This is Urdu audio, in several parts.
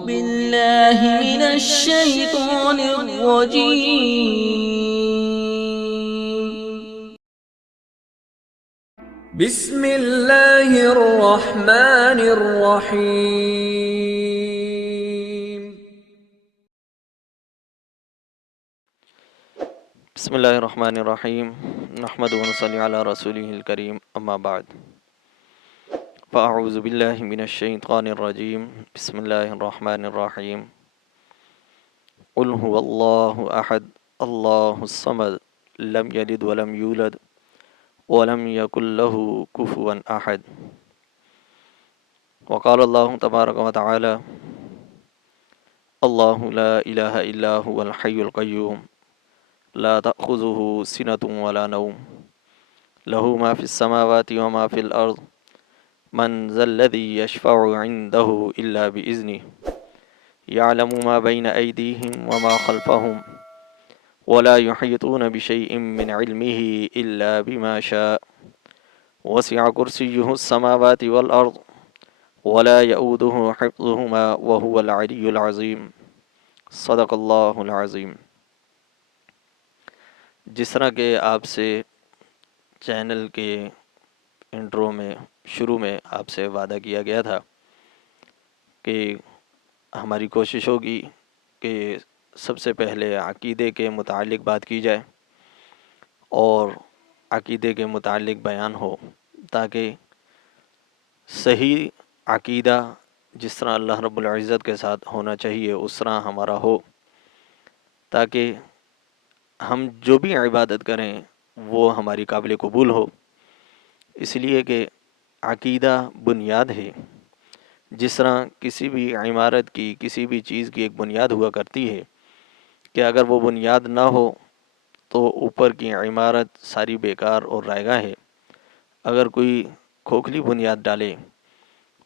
بالله من الشيطان الرجيم. بسم الله الرحمن الرحيم. بسم الله الرحمن الرحيم. نحمد ونصلي على رسوله الكريم، أما بعد، فأعوذ بالله من الشيطان الرجيم. بسم الله الرحمن الرحيم. قل هو الله أحد الله الصمد لم يلد ولم يولد ولم يكن له كفوا أحد. وقال الله تبارك وتعالى: الله لا إله إلا هو الحي القيوم لا تأخذه سنة ولا نوم له ما في السماوات وما في الأرض من ذا الذي يشفع عنده إلا بإذنه يعلم ما بين أيديهم وما خلفهم ولا يحيطون بشيء من علمه إلا بما شاء وسع كرسيه السماوات والأرض ولا يؤوده حفظهما وهو العلي العظيم. صدق اللہ العظیم. جس طرح کہ آپ سے چینل کے انٹرو میں شروع میں آپ سے وعدہ کیا گیا تھا کہ ہماری کوشش ہوگی کہ سب سے پہلے عقیدے کے متعلق بات کی جائے اور عقیدے کے متعلق بیان ہو، تاکہ صحیح عقیدہ جس طرح اللہ رب العزت کے ساتھ ہونا چاہیے اس طرح ہمارا ہو، تاکہ ہم جو بھی عبادت کریں وہ ہماری قابل قبول ہو. اس لیے کہ عقیدہ بنیاد ہے. جس طرح کسی بھی عمارت کی، کسی بھی چیز کی ایک بنیاد ہوا کرتی ہے کہ اگر وہ بنیاد نہ ہو تو اوپر کی عمارت ساری بیکار اور رائگاں ہے. اگر کوئی کھوکھلی بنیاد ڈالے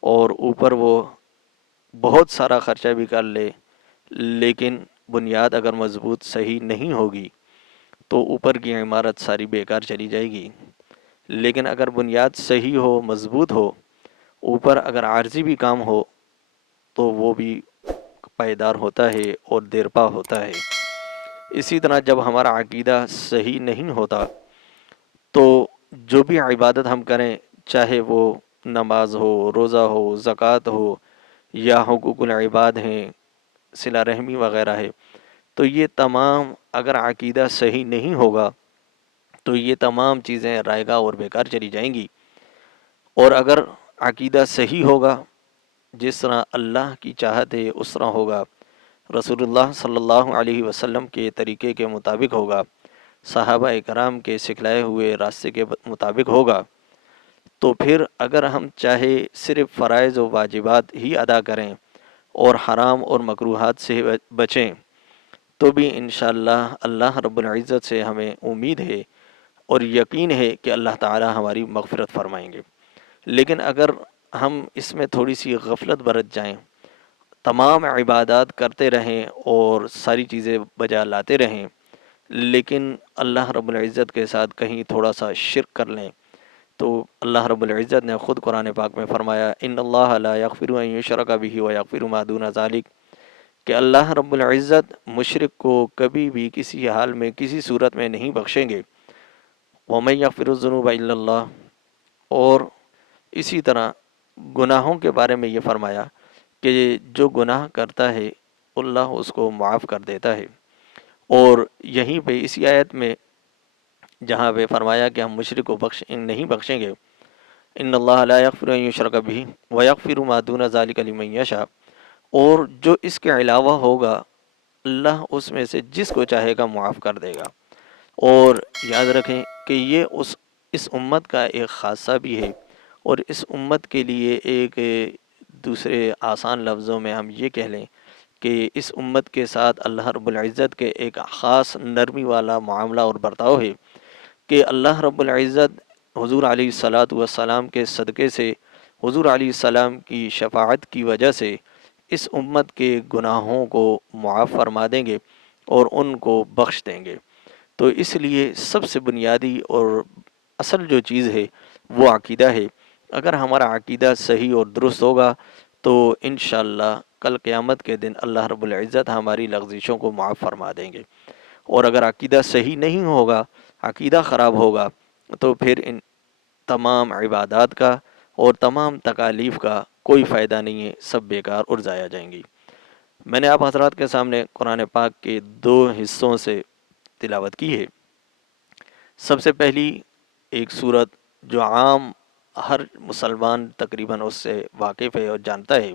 اور اوپر وہ بہت سارا خرچہ بھی کر لے، لیکن بنیاد اگر مضبوط صحیح نہیں ہوگی تو اوپر کی عمارت ساری بیکار چلی جائے گی. لیکن اگر بنیاد صحیح ہو، مضبوط ہو، اوپر اگر عارضی بھی کام ہو تو وہ بھی پائیدار ہوتا ہے اور دیرپا ہوتا ہے. اسی طرح جب ہمارا عقیدہ صحیح نہیں ہوتا تو جو بھی عبادت ہم کریں، چاہے وہ نماز ہو، روزہ ہو، زکوٰۃ ہو، یا حقوق العباد ہیں، صلہ رحمی وغیرہ ہے، تو یہ تمام اگر عقیدہ صحیح نہیں ہوگا تو یہ تمام چیزیں رائگاں اور بیکار چلی جائیں گی. اور اگر عقیدہ صحیح ہوگا، جس طرح اللہ کی چاہت ہے اس طرح ہوگا، رسول اللہ صلی اللہ علیہ وسلم کے طریقے کے مطابق ہوگا، صحابہ کرام کے سکھلائے ہوئے راستے کے مطابق ہوگا، تو پھر اگر ہم چاہے صرف فرائض و واجبات ہی ادا کریں اور حرام اور مکروہات سے بچیں تو بھی انشاءاللہ اللہ رب العزت سے ہمیں امید ہے اور یقین ہے کہ اللہ تعالی ہماری مغفرت فرمائیں گے. لیکن اگر ہم اس میں تھوڑی سی غفلت برت جائیں، تمام عبادات کرتے رہیں اور ساری چیزیں بجا لاتے رہیں، لیکن اللہ رب العزت کے ساتھ کہیں تھوڑا سا شرک کر لیں، تو اللہ رب العزت نے خود قرآن پاک میں فرمایا: ان اللہ لا یغفر ان یشرک بہ ویغفر ما دون ذلک، کہ اللہ رب العزت مشرک کو کبھی بھی کسی حال میں کسی صورت میں نہیں بخشیں گے. وَمَن یغفر الذنوب الا اللہ. اور اسی طرح گناہوں کے بارے میں یہ فرمایا کہ جو گناہ کرتا ہے اللہ اس کو معاف کر دیتا ہے. اور یہیں پہ اسی آیت میں جہاں پہ فرمایا کہ ہم مشرک کو نہیں بخشیں گے، ان اللہ لا یغفر ان یشرک بہ ویغفر ما دون ذلک لمن یشاء، اور جو اس کے علاوہ ہوگا اللہ اس میں سے جس کو چاہے گا معاف کر دے گا. اور یاد رکھیں کہ یہ اس امت کا ایک خاصہ بھی ہے، اور اس امت کے لیے ایک دوسرے آسان لفظوں میں ہم یہ کہہ لیں کہ اس امت کے ساتھ اللہ رب العزت کے ایک خاص نرمی والا معاملہ اور برتاؤ ہے کہ اللہ رب العزت حضور علیہ الصلاۃ والسلام کے صدقے سے، حضور علیہ السلام کی شفاعت کی وجہ سے اس امت کے گناہوں کو معاف فرما دیں گے اور ان کو بخش دیں گے. تو اس لیے سب سے بنیادی اور اصل جو چیز ہے وہ عقیدہ ہے. اگر ہمارا عقیدہ صحیح اور درست ہوگا تو انشاءاللہ کل قیامت کے دن اللہ رب العزت ہماری لغزشوں کو معاف فرما دیں گے۔ اور اگر عقیدہ صحیح نہیں ہوگا، عقیدہ خراب ہوگا، تو پھر ان تمام عبادات کا اور تمام تکالیف کا کوئی فائدہ نہیں ہے، سب بیکار اور ضائع جائیں گی۔ میں نے آپ حضرات کے سامنے قرآن پاک کے 2 حصوں سے تلاوت کی ہے۔ سب سے پہلی ایک صورت جو عام ہر مسلمان تقریباً اس سے واقف ہے اور جانتا ہے،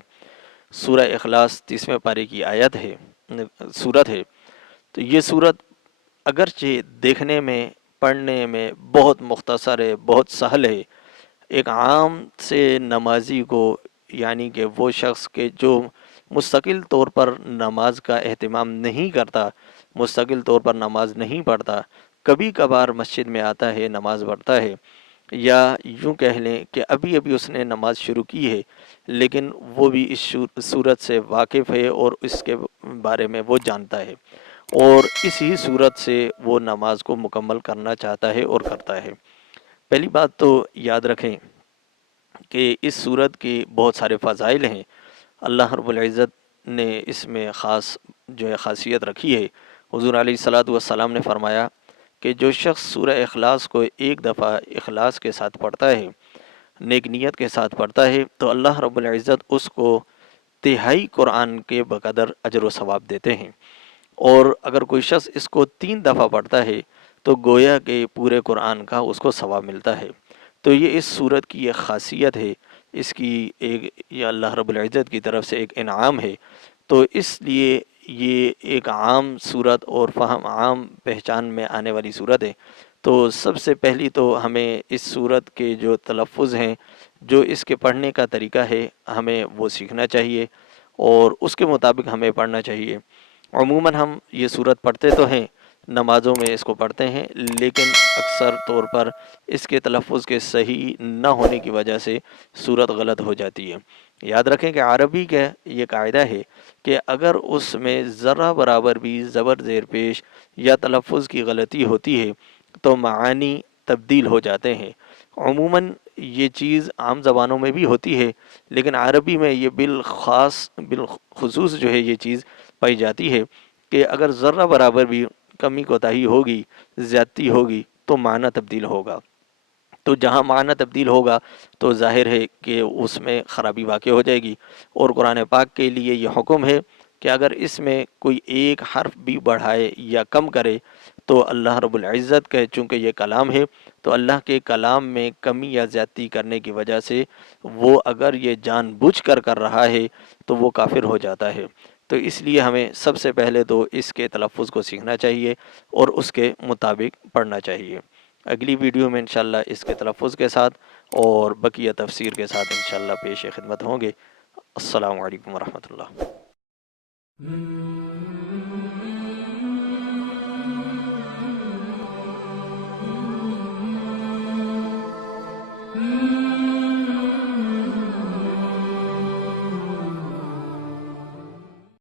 سورہ اخلاص 30ویں پارے کی آیت ہے، صورت ہے۔ تو یہ صورت اگرچہ دیکھنے میں، پڑھنے میں بہت مختصر ہے، بہت سہل ہے، ایک عام سے نمازی کو، یعنی کہ وہ شخص کے جو مستقل طور پر نماز کا اہتمام نہیں کرتا، مستقل طور پر نماز نہیں پڑھتا، کبھی کبھار مسجد میں آتا ہے، نماز پڑھتا ہے، یا یوں کہہ لیں کہ ابھی ابھی اس نے نماز شروع کی ہے، لیکن وہ بھی اس صورت سے واقف ہے اور اس کے بارے میں وہ جانتا ہے، اور اسی صورت سے وہ نماز کو مکمل کرنا چاہتا ہے اور کرتا ہے۔ پہلی بات تو یاد رکھیں کہ اس صورت کی بہت سارے فضائل ہیں، اللہ رب العزت نے اس میں خاص جو ہے خاصیت رکھی ہے۔ حضور علیہ الصلاۃ والسلام نے فرمایا کہ جو شخص سورہ اخلاص کو ایک دفعہ اخلاص کے ساتھ پڑھتا ہے، نیک نیت کے ساتھ پڑھتا ہے، تو اللہ رب العزت اس کو تہائی قرآن کے بقدر اجر و ثواب دیتے ہیں، اور اگر کوئی شخص اس کو 3 دفعہ پڑھتا ہے تو گویا کہ پورے قرآن کا اس کو ثواب ملتا ہے۔ تو یہ اس صورت کی ایک خاصیت ہے، اس کی ایک، یہ اللہ رب العزت کی طرف سے ایک انعام ہے۔ تو اس لیے یہ ایک عام صورت اور فہم عام پہچان میں آنے والی صورت ہے۔ تو سب سے پہلی تو ہمیں اس صورت کے جو تلفظ ہیں، جو اس کے پڑھنے کا طریقہ ہے، ہمیں وہ سیکھنا چاہیے اور اس کے مطابق ہمیں پڑھنا چاہیے۔ عموماً ہم یہ صورت پڑھتے تو ہیں، نمازوں میں اس کو پڑھتے ہیں، لیکن اکثر طور پر اس کے تلفظ کے صحیح نہ ہونے کی وجہ سے صورت غلط ہو جاتی ہے۔ یاد رکھیں کہ عربی کا یہ قاعدہ ہے کہ اگر اس میں ذرہ برابر بھی زبر زیر پیش یا تلفظ کی غلطی ہوتی ہے تو معانی تبدیل ہو جاتے ہیں۔ عموماً یہ چیز عام زبانوں میں بھی ہوتی ہے، لیکن عربی میں یہ بالخصوص جو ہے یہ چیز پائی جاتی ہے کہ اگر ذرہ برابر بھی کمی کوتاہی ہوگی، زیادتی ہوگی، تو معنی تبدیل ہوگا۔ تو جہاں معنی تبدیل ہوگا تو ظاہر ہے کہ اس میں خرابی واقع ہو جائے گی، اور قرآن پاک کے لیے یہ حکم ہے کہ اگر اس میں کوئی ایک حرف بھی بڑھائے یا کم کرے تو اللہ رب العزت کا، چونکہ یہ کلام ہے، تو اللہ کے کلام میں کمی یا زیادتی کرنے کی وجہ سے وہ اگر یہ جان بوجھ کر کر رہا ہے تو وہ کافر ہو جاتا ہے۔ تو اس لیے ہمیں سب سے پہلے تو اس کے تلفظ کو سیکھنا چاہیے اور اس کے مطابق پڑھنا چاہیے۔ اگلی ویڈیو میں انشاءاللہ اس کے تلفظ کے ساتھ اور بقیہ تفسیر کے ساتھ انشاءاللہ پیش خدمت ہوں گے۔ السلام علیکم ورحمۃ اللہ۔